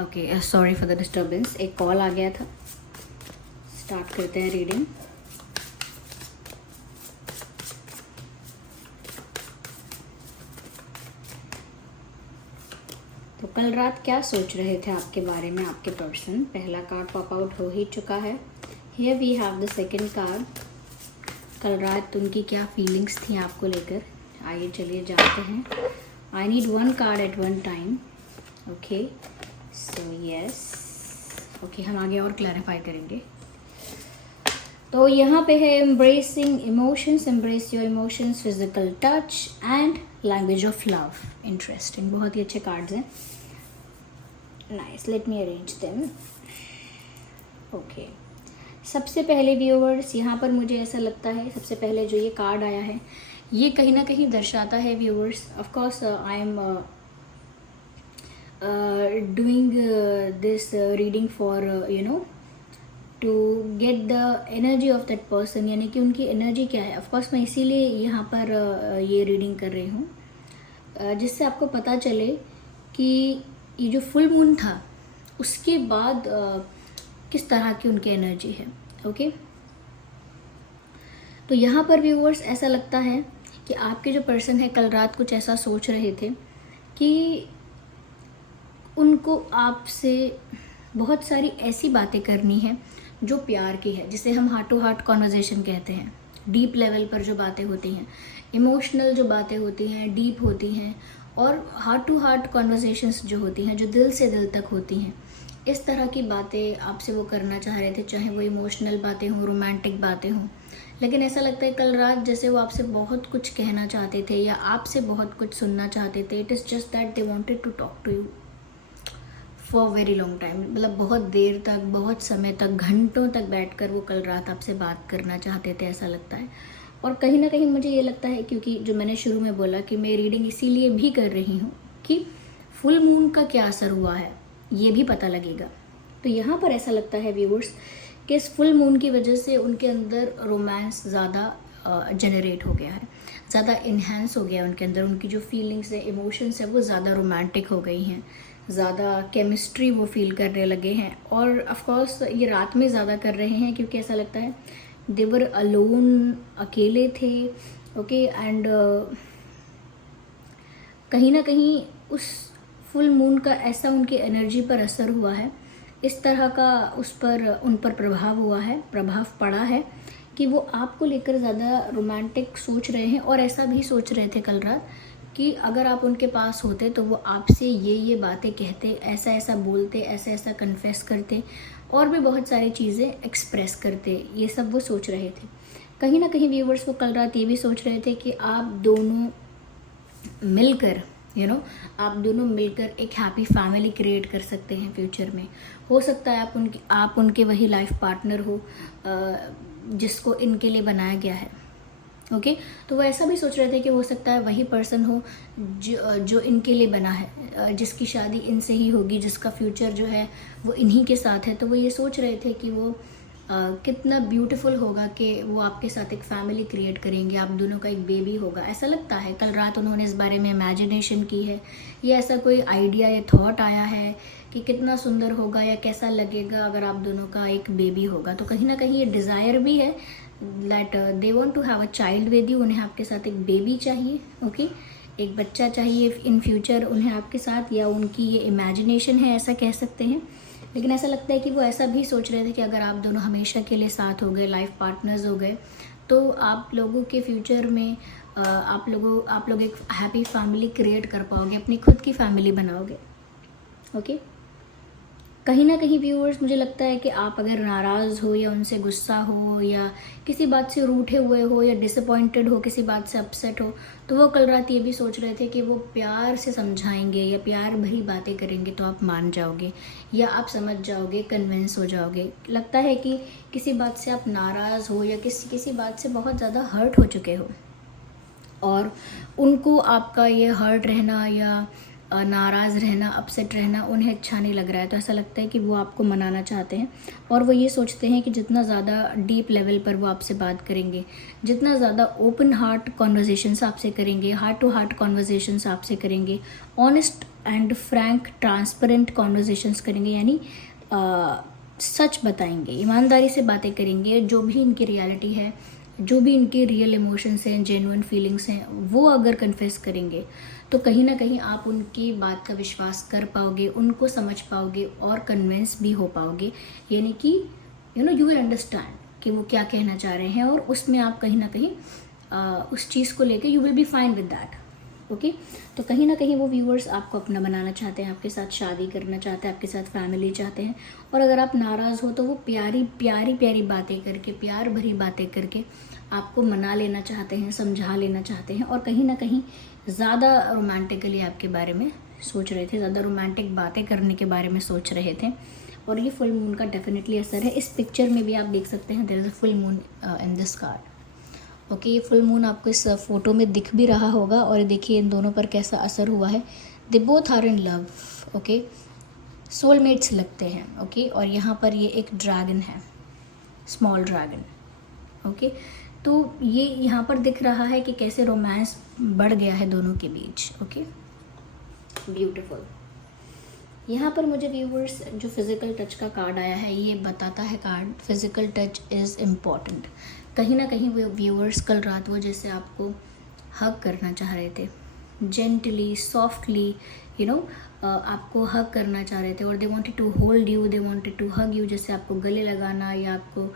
Okay, sorry for the disturbance, एक call आ गया था। स्टार्ट करते हैं रीडिंग। तो कल रात क्या सोच रहे थे आपके बारे में आपके पर्सन? पहला कार्ड पॉप आउट हो ही चुका है। Here we have the second card. कल रात उनकी क्या फीलिंग्स थी आपको लेकर? आइए चलिए जानते हैं। I need one card at one time. Okay, so yes, okay, हम आगे और क्लैरिफाई करेंगे। तो यहाँ पे है embracing emotions, embrace your emotions, physical touch and language of love. Interesting, बहुत ही अच्छे कार्ड्स हैं। Nice, let me arrange them. Okay, सबसे पहले व्यूअर्स, यहाँ पर मुझे ऐसा लगता है सबसे पहले जो ये कार्ड आया है ये कहीं ना कहीं दर्शाता है viewers, of course I am doing this reading for to get the energy of that person, यानी कि उनकी एनर्जी क्या है। ऑफ कोर्स मैं इसीलिए यहाँ पर ये रीडिंग कर रही हूँ, जिससे आपको पता चले कि ये जो फुल मून था उसके बाद किस तरह की उनकी एनर्जी है। ओके, तो यहाँ पर व्यूअर्स ऐसा लगता है कि आपके जो पर्सन है कल रात कुछ ऐसा सोच रहे थे कि उनको आपसे बहुत सारी ऐसी बातें करनी है जो प्यार की है, जिसे हम हार्ट टू हार्ट कॉन्वर्जेशन कहते हैं। डीप लेवल पर जो बातें होती हैं, इमोशनल जो बातें होती हैं, डीप होती हैं, और हार्ट टू हार्ट कॉन्वर्जेशंस जो होती हैं, जो दिल से दिल तक होती हैं, इस तरह की बातें आपसे वो करना चाह रहे थे, चाहे वो इमोशनल बातें हों, रोमांटिक बातें हों। लेकिन ऐसा लगता है कल रात जैसे वो आपसे बहुत कुछ कहना चाहते थे या आपसे बहुत कुछ सुनना चाहते थे। It is just that they wanted to talk to you for very long time, मतलब बहुत देर तक, बहुत समय तक, घंटों तक बैठकर वो कल रात आपसे बात करना चाहते थे, ऐसा लगता है। और कहीं ना कहीं मुझे ये लगता है, क्योंकि जो मैंने शुरू में बोला कि मैं रीडिंग इसीलिए भी कर रही हूँ कि फुल मून का क्या असर हुआ है ये भी पता लगेगा। तो यहाँ पर ऐसा लगता है व्यूअर्स कि इस फुल मून की वजह से उनके अंदर रोमांस ज़्यादा जनरेट हो गया है, ज़्यादा इन्हेंस हो गया उनके अंदर। उनकी जो फीलिंग्स है, इमोशंस है, वो ज़्यादा रोमांटिक हो गई हैं, ज़्यादा केमिस्ट्री वो फील करने लगे हैं। और ऑफ कोर्स ये रात में ज़्यादा कर रहे हैं, क्योंकि ऐसा लगता है देवर अलोन, अकेले थे। ओके, एंड कहीं ना कहीं उस फुल मून का ऐसा उनकी एनर्जी पर असर हुआ है, इस तरह का उन पर प्रभाव हुआ है, प्रभाव पड़ा है कि वो आपको लेकर ज़्यादा रोमांटिक सोच रहे हैं। और ऐसा भी सोच रहे थे कल रात कि अगर आप उनके पास होते तो वो आपसे ये बातें कहते, ऐसा ऐसा बोलते, ऐसा ऐसा कन्फेस करते, और भी बहुत सारी चीज़ें एक्सप्रेस करते। ये सब वो सोच रहे थे। कहीं ना कहीं व्यूवर्स वो कल रात ये भी सोच रहे थे कि आप दोनों मिलकर आप दोनों मिलकर एक हैप्पी फैमिली क्रिएट कर सकते हैं फ्यूचर में। हो सकता है आप उनके वही लाइफ पार्टनर हो जिसको इनके लिए बनाया गया है। ओके, तो वो ऐसा भी सोच रहे थे कि हो सकता है वही पर्सन हो जो इनके लिए बना है, जिसकी शादी इनसे ही होगी, जिसका फ्यूचर जो है वो इन्हीं के साथ है। तो वो ये सोच रहे थे कि वो कितना ब्यूटीफुल होगा कि वो आपके साथ एक फैमिली क्रिएट करेंगे, आप दोनों का एक बेबी होगा। ऐसा लगता है कल रात उन्होंने इस बारे में इमेजिनेशन की है, या ऐसा कोई आइडिया या थॉट आया है कि कितना सुंदर होगा या कैसा लगेगा अगर आप दोनों का एक बेबी होगा। तो कहीं ना कहीं ये डिज़ायर भी है that they want to have a child with you. उन्हें आपके साथ एक बेबी चाहिए। ओके, एक बच्चा चाहिए इन फ्यूचर उन्हें आपके साथ, या उनकी ये इमेजिनेशन है, ऐसा कह सकते हैं। लेकिन ऐसा लगता है कि वो ऐसा भी सोच रहे थे कि अगर आप दोनों हमेशा के लिए साथ हो गए, लाइफ पार्टनर्स हो गए, तो आप लोगों के फ्यूचर में आप लोग एक हैप्पी फैमिली क्रिएट कर पाओगे, अपनी खुद की फैमिली बनाओगे। ओके, कहीं ना कहीं व्यूअर्स मुझे लगता है कि आप अगर नाराज़ हो या उनसे गुस्सा हो या किसी बात से रूठे हुए हो या डिसअपॉइंटेड हो, किसी बात से अपसेट हो, तो वो कल रात ये भी सोच रहे थे कि वो प्यार से समझाएंगे या प्यार भरी बातें करेंगे तो आप मान जाओगे या आप समझ जाओगे, कन्विंस हो जाओगे। लगता है कि किसी बात से आप नाराज़ हो या किसी बात से बहुत ज़्यादा हर्ट हो चुके हो, और उनको आपका ये हर्ट रहना या नाराज़ रहना, अपसेट रहना उन्हें अच्छा नहीं लग रहा है। तो ऐसा लगता है कि वो आपको मनाना चाहते हैं और वो ये सोचते हैं कि जितना ज़्यादा डीप लेवल पर वो आपसे बात करेंगे, जितना ज़्यादा ओपन हार्ट कॉन्वर्जेशंस आपसे करेंगे, हार्ट टू हार्ट कॉन्वर्जेशंस आपसे करेंगे, honest and Frank transparent conversations करेंगे, यानी सच बताएंगे, ईमानदारी से बातें करेंगे, जो भी इनकी रियलिटी है, जो भी इनके रियल इमोशंस हैं, जेन्युइन फीलिंग्स हैं, वो अगर कन्फेस करेंगे तो कहीं ना कहीं आप उनकी बात का विश्वास कर पाओगे, उनको समझ पाओगे और कन्विंस भी हो पाओगे। यानी कि यू विल अंडरस्टैंड कि वो क्या कहना चाह रहे हैं और उसमें आप कहीं ना कहीं उस चीज़ को लेके you will be fine with that. Okay, तो कहीं ना कहीं वो व्यूअर्स आपको अपना बनाना चाहते हैं, आपके साथ शादी करना चाहते हैं, आपके साथ फैमिली चाहते हैं। और अगर आप नाराज़ हो तो वो प्यारी प्यारी प्यारी बातें करके, प्यार भरी बातें करके आपको मना लेना चाहते हैं, समझा लेना चाहते हैं और कहीं ना कहीं ज़्यादा रोमांटिकली आपके बारे में सोच रहे थे, ज़्यादा रोमांटिक बातें करने के बारे में सोच रहे थे। और ये फुल मून का डेफिनेटली असर है। इस पिक्चर में भी आप देख सकते हैं there is a full moon in this card. Okay, ये फुल मून आपको इस फोटो में दिख भी रहा होगा और देखिए इन दोनों पर कैसा असर हुआ है। They both are in love. Okay, soulmates लगते हैं। ओके, और यहाँ पर ये एक ड्रैगन है, स्मॉल ड्रैगन। ओके, तो ये यहाँ पर दिख रहा है कि कैसे रोमांस बढ़ गया है दोनों के बीच। Okay, beautiful. यहाँ पर मुझे व्यूवर्स जो फिज़िकल टच का कार्ड आया है, ये बताता है card physical touch is important. कहीं ना कहीं वो व्यूवर्स कल रात वो जैसे आपको हग करना चाह रहे थे, जेंटली सॉफ्टली, आपको हग करना चाह रहे थे और they wanted to hold you, they wanted to hug you, जैसे आपको गले लगाना या आपको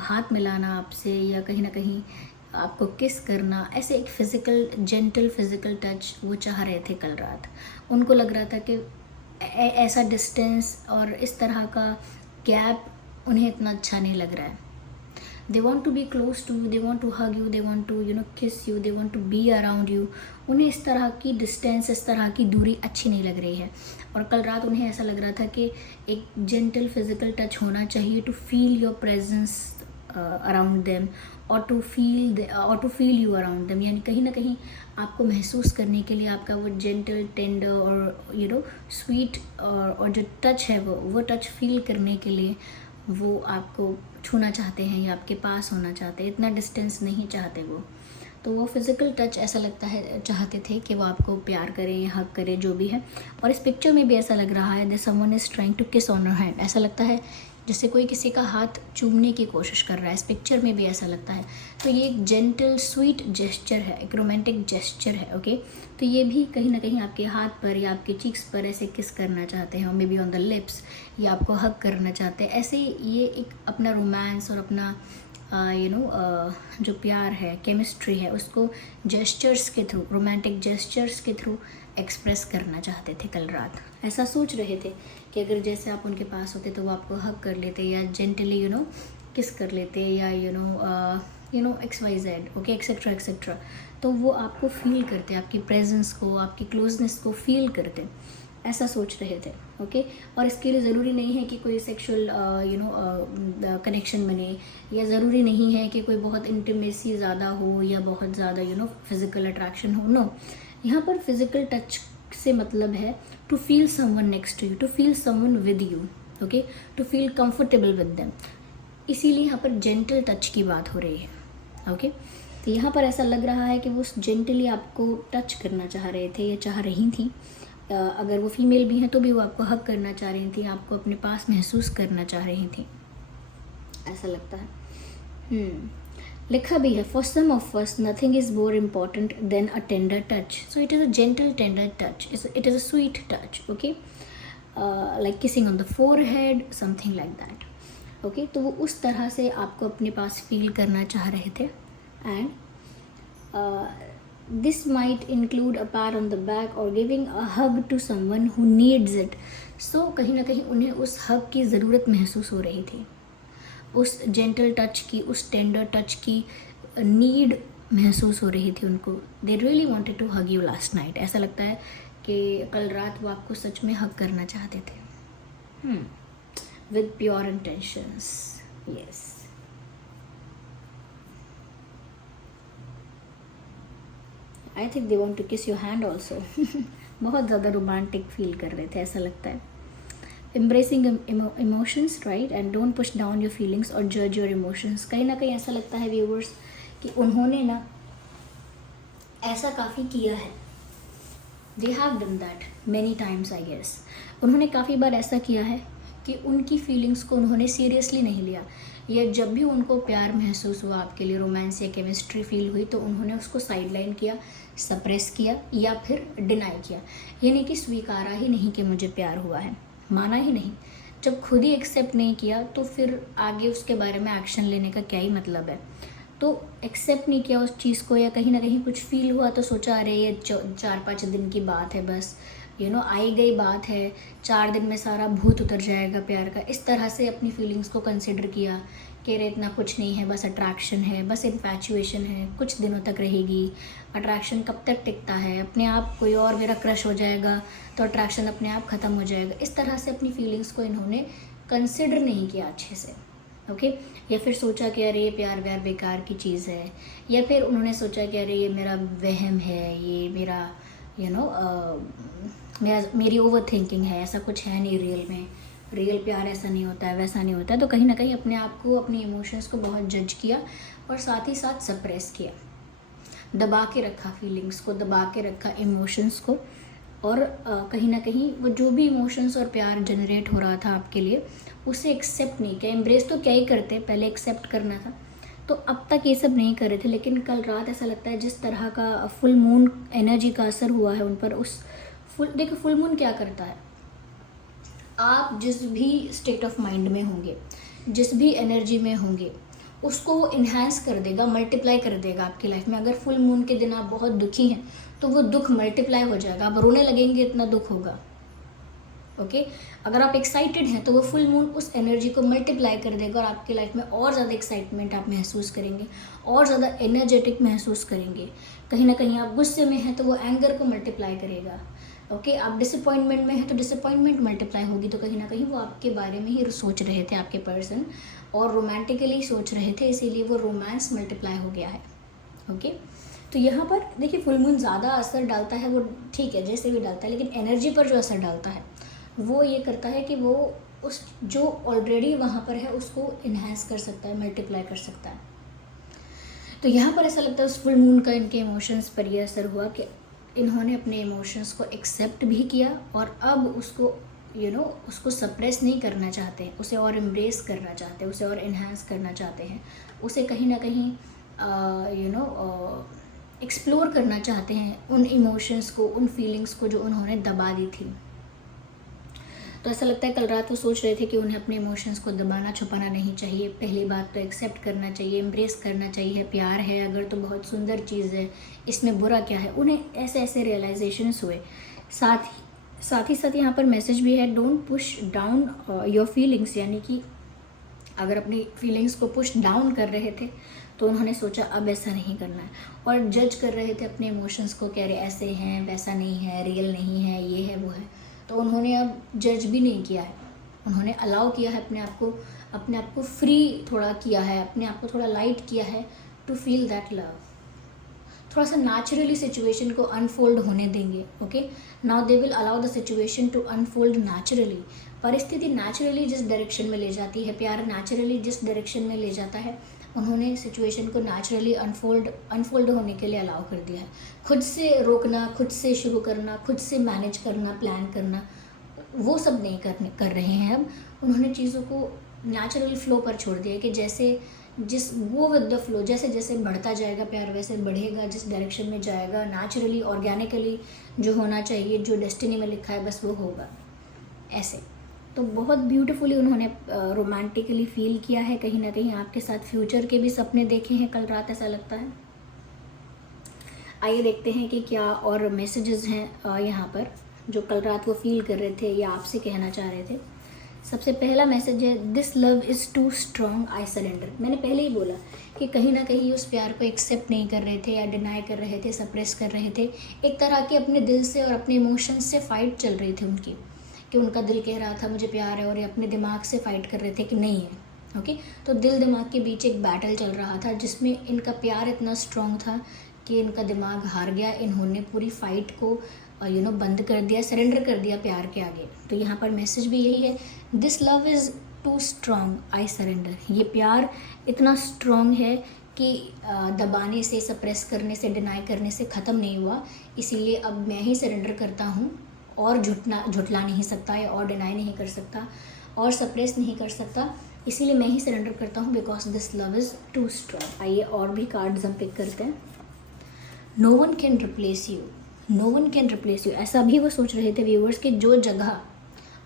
हाथ मिलाना आपसे, या कहीं ना कहीं आपको किस करना, ऐसे एक फ़िज़िकल जेंटल फिज़िकल टच वो चाह रहे थे कल रात। उनको लग रहा था कि ऐसा डिस्टेंस और इस तरह का गैप उन्हें इतना अच्छा नहीं लग रहा है। They want to be close to you, they want to hug you, they want to kiss you, they want to be around you. उन्हें इस तरह की डिस्टेंस, इस तरह की दूरी अच्छी नहीं लग रही है। और कल रात उन्हें ऐसा लग रहा था कि एक जेंटल फिज़िकल टच होना चाहिए to feel your presence around them और to feel you around them, यानी कहीं ना कहीं आपको महसूस करने के लिए आपका वो जेंटल टेंडर और स्वीट और जो टच है वो टच फील करने के लिए वो आपको छूना चाहते हैं या आपके पास होना चाहते हैं। इतना डिस्टेंस नहीं चाहते वो। तो वो फिज़िकल टच ऐसा लगता है चाहते थे कि वो आपको प्यार करें या हक करें, जो भी है। और इस पिक्चर में भी ऐसा लग रहा है that someone is trying to kiss on your hand. ऐसा लगता है जैसे कोई किसी का हाथ चूमने की कोशिश कर रहा है। इस पिक्चर में भी ऐसा लगता है। तो ये एक जेंटल स्वीट जेस्चर है, एक रोमांटिक जेस्चर है। ओके, तो ये भी कहीं ना कहीं आपके हाथ पर या आपके चीक्स पर ऐसे किस करना चाहते हैं, और may be on the lips, या आपको हक करना चाहते हैं। ऐसे ये एक अपना रोमांस और अपना जो प्यार है, केमिस्ट्री है, उसको जेस्चर्स के थ्रू, रोमांटिक जेस्चर्स के थ्रू एक्सप्रेस करना चाहते थे कल रात। ऐसा सोच रहे थे कि अगर जैसे आप उनके पास होते तो वो आपको हग कर लेते या जेंटली किस कर लेते या XYZ, ओके, एक्सेट्रा एक्सेट्रा। तो वो आपको फील करते, आपकी प्रेजेंस को, आपकी क्लोजनेस को फील करते, ऐसा सोच रहे थे। ओके, और इसके लिए ज़रूरी नहीं है कि कोई सेक्सुअल कनेक्शन बने, या ज़रूरी नहीं है कि कोई बहुत इंटीमेसी ज़्यादा हो या बहुत ज़्यादा फिज़िकल अट्रैक्शन हो। नो, यहाँ पर फिज़िकल टच से मतलब है to feel someone next to you, to feel someone with you, okay, to feel comfortable with them. इसीलिए यहाँ पर जेंटल टच की बात हो रही है। ओके, तो यहाँ पर ऐसा लग रहा है कि वो जेंटली आपको टच करना चाह रहे थे या चाह रही थी। अगर वो फीमेल भी हैं तो भी वो आपको हक करना चाह रही थी, आपको अपने पास महसूस करना चाह रही थी, ऐसा लगता है। लिखा भी है, for some of us nothing is more important than a tender touch, so it is a gentle tender touch, it is a sweet touch. Okay, like kissing on the forehead, something like that. Okay, तो वो उस तरह से आपको अपने पास feel करना चाह रहे थे। And this might include a pat on the back or giving a hug to someone who needs it. So कहीं ना कहीं उन्हें उस हग की ज़रूरत महसूस हो रही थी, उस जेंटल टच की, उस टेंडर टच की नीड महसूस हो रही थी उनको। They really wanted to hug you last night. ऐसा लगता है कि कल रात वो आपको सच में हग करना चाहते थे, with pure intentions. Yes. I think they want to kiss your hand also. बहुत ज़्यादा रोमांटिक फील कर रहे थे, ऐसा लगता है। Embracing emotions, right, and don't push down your feelings or जज योर इमोशंस। कहीं ना कहीं ऐसा लगता है व्यूवर्स कि उन्होंने ना ऐसा काफ़ी किया है, they have done that many times I guess. उन्होंने काफ़ी बार ऐसा किया है कि उनकी फीलिंग्स को उन्होंने सीरियसली नहीं लिया, या जब भी उनको प्यार महसूस हुआ, आपके लिए रोमांस या केमिस्ट्री फील हुई, तो उन्होंने उसको साइडलाइन किया, सप्रेस किया या फिर डिनाई किया। यानी कि स्वीकारा ही नहीं कि मुझे प्यार हुआ है, माना ही नहीं। जब खुद ही एक्सेप्ट नहीं किया तो फिर आगे उसके बारे में एक्शन लेने का क्या ही मतलब है। तो एक्सेप्ट नहीं किया उस चीज़ को, या कहीं ना कहीं कुछ फील हुआ तो सोचा अरे ये 4-5 दिन की बात है, बस आई गई बात है, 4 दिन में सारा भूत उतर जाएगा प्यार का। इस तरह से अपनी फीलिंग्स को कंसिडर किया कि अरे इतना कुछ नहीं है, बस अट्रैक्शन है, बस इन्फैचुएशन है, कुछ दिनों तक रहेगी। अट्रैक्शन कब तक टिकता है, अपने आप कोई और मेरा क्रश हो जाएगा तो अट्रैक्शन अपने आप ख़त्म हो जाएगा। इस तरह से अपनी फीलिंग्स को इन्होंने कंसिडर नहीं किया अच्छे से, ओके। या फिर सोचा कि अरे ये प्यार व्यार बेकार की चीज़ है, या फिर उन्होंने सोचा कि अरे ये मेरा वहम है, ये मेरा मेरी ओवर थिंकिंग है, ऐसा कुछ है नहीं रियल में, रियल प्यार ऐसा नहीं होता है, वैसा नहीं होता है। तो कहीं ना कहीं अपने आप को, अपनी इमोशंस को बहुत जज किया और साथ ही साथ सप्रेस किया, दबा के रखा फीलिंग्स को, दबा के रखा इमोशंस को। और कहीं ना कहीं वो जो भी इमोशंस और प्यार जनरेट हो रहा था आपके लिए, उसे एक्सेप्ट नहीं किया। एम्ब्रेस तो क्या ही करते, पहले एक्सेप्ट करना था, तो अब तक ये सब नहीं कर रहे थे। लेकिन कल रात ऐसा लगता है जिस तरह का फुल मून एनर्जी का असर हुआ है उन पर, उस देखो फुल मून क्या करता है, आप जिस भी स्टेट ऑफ माइंड में होंगे, जिस भी एनर्जी में होंगे, उसको वो इन्हांस कर देगा, मल्टीप्लाई कर देगा आपकी लाइफ में। अगर फुल मून के दिन आप बहुत दुखी हैं तो वो दुख मल्टीप्लाई हो जाएगा, आप रोने लगेंगे, इतना दुख होगा, ओके। अगर आप एक्साइटेड हैं तो वो फुल मून उस एनर्जी को मल्टीप्लाई कर देगा और आपकी लाइफ में और ज़्यादा एक्साइटमेंट आप महसूस करेंगे, और ज़्यादा एनर्जेटिक महसूस करेंगे। कहीं ना कहीं आप गुस्से में हैं तो वो एंगर को मल्टीप्लाई करेगा, ओके। आप डिसअपॉइंटमेंट में हैं तो डिसअपॉइंटमेंट मल्टीप्लाई होगी। तो कहीं ना कहीं वो आपके बारे में ही सोच रहे थे आपके पर्सन, और रोमांटिकली सोच रहे थे, इसीलिए वो रोमांस मल्टीप्लाई हो गया है, ओके। तो यहाँ पर देखिए फुल मून ज़्यादा असर डालता है, वो ठीक है जैसे भी डालता है, लेकिन एनर्जी पर जो असर डालता है वो ये करता है कि वो उस जो ऑलरेडी वहाँ पर है उसको इन्हांस कर सकता है, मल्टीप्लाई कर सकता है। तो यहाँ पर ऐसा लगता है उस फुल मून का इनके इमोशंस पर यह असर हुआ कि इन्होंने अपने इमोशंस को एक्सेप्ट भी किया, और अब उसको उसको सप्रेस नहीं करना चाहते, उसे और एम्ब्रेस करना चाहते हैं, उसे और इन्हांस करना चाहते हैं, उसे कहीं ना कहीं एक्सप्लोर करना चाहते हैं, उन इमोशंस को, उन फीलिंग्स को जो उन्होंने दबा दी थी। तो ऐसा लगता है कल रात वो सोच रहे थे कि उन्हें अपने इमोशंस को दबाना छुपाना नहीं चाहिए। पहली बात तो एक्सेप्ट करना चाहिए, एम्ब्रेस करना चाहिए। प्यार है अगर तो बहुत सुंदर चीज़ है, इसमें बुरा क्या है। उन्हें ऐसे ऐसे रियलाइजेशंस हुए। साथ ही साथ यहाँ पर मैसेज भी है, don't push down your feelings, यानी कि अगर अपनी फीलिंग्स को पुश डाउन कर रहे थे तो उन्होंने सोचा अब ऐसा नहीं करना है, और जज कर रहे थे अपने इमोशंस को, कह रहे ऐसे हैं, वैसा नहीं है, रियल नहीं है, ये है वो है। तो उन्होंने अब जज भी नहीं किया है, उन्होंने अलाउ किया है अपने आप को फ्री थोड़ा किया है, अपने आप को थोड़ा लाइट किया है टू फील दैट लव। थोड़ा सा नेचुरली सिचुएशन को अनफोल्ड होने देंगे, okay. Now they will allow the situation to unfold naturally. परिस्थिति नेचुरली जिस डायरेक्शन में ले जाती है, प्यार नेचुरली जिस डायरेक्शन में ले जाता है, उन्होंने सिचुएशन को नेचुरली अनफोल्ड होने के लिए अलाउ कर दिया है। खुद से रोकना, खुद से शुरू करना, खुद से मैनेज करना, प्लान करना, वो सब नहीं कर रहे हैं। अब उन्होंने चीज़ों को नेचुरल फ्लो पर छोड़ दिया कि जैसे गो विद द फ्लो, जैसे जैसे बढ़ता जाएगा प्यार वैसे बढ़ेगा, जिस डायरेक्शन में जाएगा नेचुरली ऑर्गेनिकली जो होना चाहिए, जो डेस्टिनी में लिखा है बस वो होगा, ऐसे। तो बहुत ब्यूटीफुली उन्होंने रोमांटिकली फील किया है, कहीं ना कहीं आपके साथ फ्यूचर के भी सपने देखे हैं कल रात, ऐसा लगता है। आइए देखते हैं कि क्या और मैसेजेस हैं यहाँ पर जो कल रात वो फील कर रहे थे या आपसे कहना चाह रहे थे। सबसे पहला मैसेज है, this love is too strong, I surrender. मैंने पहले ही बोला कि कहीं ना कहीं उस प्यार को एक्सेप्ट नहीं कर रहे थे, या डिनाई कर रहे थे, सप्रेस कर रहे थे। एक तरह के अपने दिल से और अपने इमोशंस से फाइट चल रही थी उनकी, कि उनका दिल कह रहा था मुझे प्यार है, और ये अपने दिमाग से फाइट कर रहे थे कि नहीं है, ओके। तो दिल दिमाग के बीच एक बैटल चल रहा था जिसमें इनका प्यार इतना स्ट्रॉन्ग था कि इनका दिमाग हार गया, इन्होंने पूरी फाइट को बंद कर दिया, सरेंडर कर दिया प्यार के आगे। तो यहाँ पर मैसेज भी यही है, this love is too strong, I surrender. ये प्यार इतना स्ट्रॉन्ग है कि दबाने से, सप्रेस करने से, डिनाई करने से ख़त्म नहीं हुआ, इसीलिए अब मैं ही सरेंडर करता हूँ, और झुटला नहीं सकता या और डिनाई नहीं कर सकता और सप्रेस नहीं कर सकता, इसीलिए मैं ही सरेंडर करता हूँ, because this love is too strong. आइए और भी कार्ड्स हम पिक करते हैं। No one can replace you, no one can replace you. ऐसा भी वो सोच रहे थे व्यूवर्स कि जो जगह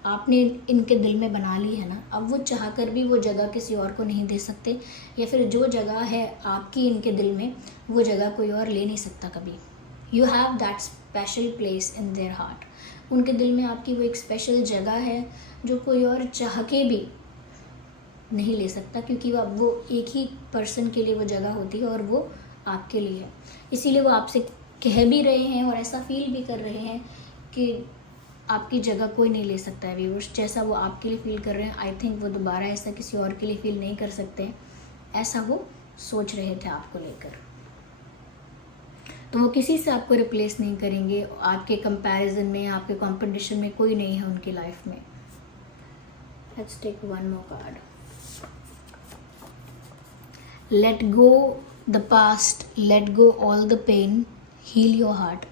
आपने इनके दिल में बना ली है ना, अब वो चाह कर भी वो जगह किसी और को नहीं दे सकते, या फिर जो जगह है आपकी इनके दिल में, वो जगह कोई और ले नहीं सकता कभी। You have that special place in their heart. उनके दिल में आपकी वो एक स्पेशल जगह है जो कोई और चाह के भी नहीं ले सकता, क्योंकि वो एक ही पर्सन के लिए वो जगह होती है और वो आपके लिए है। इसीलिए वो आपसे कह भी रहे हैं और ऐसा फील भी कर रहे हैं कि आपकी जगह कोई नहीं ले सकता है व्यूअर्स। जैसा वो आपके लिए फील कर रहे हैं, आई थिंक वो दोबारा ऐसा किसी और के लिए फील नहीं कर सकते, ऐसा वो सोच रहे थे आपको लेकर। तो वो किसी से आपको रिप्लेस नहीं करेंगे, आपके कंपैरिजन में, आपके कंपटीशन में कोई नहीं है उनकी लाइफ में। Let's take one more card. Let go the past, let go all the pain, heal your heart.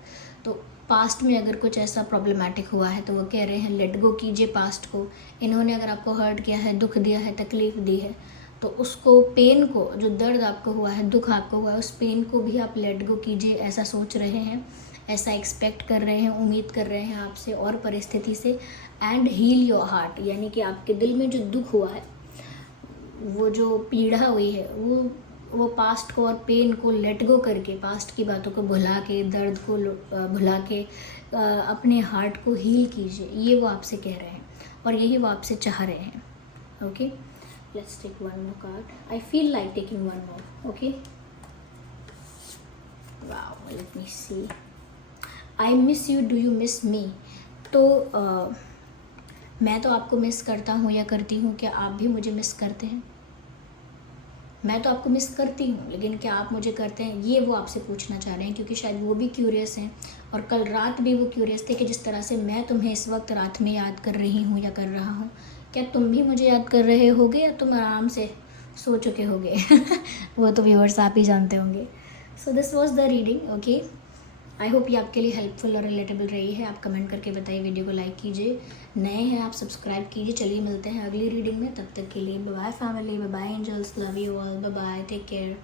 तो पास्ट में अगर कुछ ऐसा प्रॉब्लमेटिक हुआ है तो वो कह रहे हैं लेट गो कीजिए पास्ट को। इन्होंने अगर आपको हर्ट किया है, दुख दिया है, तकलीफ़ दी है, तो उसको, पेन को, जो दर्द आपको हुआ है, दुख आपको हुआ है, उस पेन को भी आप लेट गो कीजिए, ऐसा सोच रहे हैं, ऐसा एक्सपेक्ट कर रहे हैं, उम्मीद कर रहे हैं आपसे और परिस्थिति से। एंड हील योर हार्ट, यानी कि आपके दिल में जो दुख हुआ है, वो जो पीड़ा हुई है, वो पास्ट को और पेन को लेट गो करके, पास्ट की बातों को भुला के, दर्द को भुला के अपने हार्ट को हील कीजिए। ये वो आपसे कह रहे हैं और यही वो आपसे चाह रहे हैं। Okay, let's take one more card. I feel like taking one more. Okay, wow, let me see. I miss you, do you miss me. तो मैं तो आपको मिस करता हूँ या करती हूँ, क्या आप भी मुझे मिस करते हैं? मैं तो आपको मिस करती हूँ, लेकिन क्या आप मुझे करते हैं? ये वो आपसे पूछना चाह रहे हैं, क्योंकि शायद वो भी क्यूरियस हैं और कल रात भी वो क्यूरियस थे कि जिस तरह से मैं तुम्हें इस वक्त रात में याद कर रही हूँ या कर रहा हूँ, क्या तुम भी मुझे याद कर रहे होगे या तुम आराम से सो चुके होगे। वो तो व्यूअर्स आप ही जानते होंगे। So this was the reading. Okay, I hope ये आपके लिए हेल्पफुल और रिलेटेबल रही है। आप कमेंट करके बताइए, वीडियो को लाइक कीजिए, नए हैं आप सब्सक्राइब कीजिए। चलिए मिलते हैं अगली रीडिंग में, तब तक के लिए bye bye family, bye bye angels, love you all, bye bye, take care.